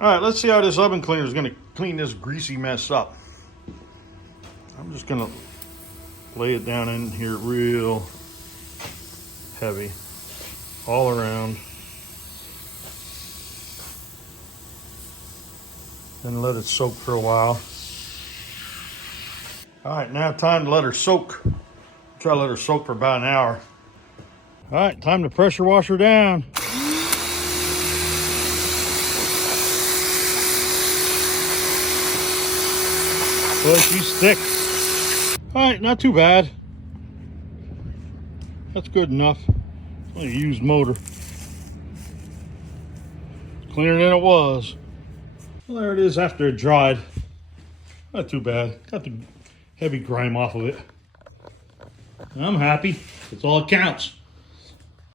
All right, let's see how this oven cleaner is gonna clean this greasy mess up. I'm just gonna lay it down in here real heavy, all around. And let it soak for a while. All right, now time to let her soak. Try to let her soak for about an hour. All right, time to pressure wash her down. Boy, she's thick. All right, not too bad. That's good enough. It's only a used motor. Cleaner than it was. Well, there it is after it dried. Not too bad. Got the heavy grime off of it. I'm happy. That's all that counts.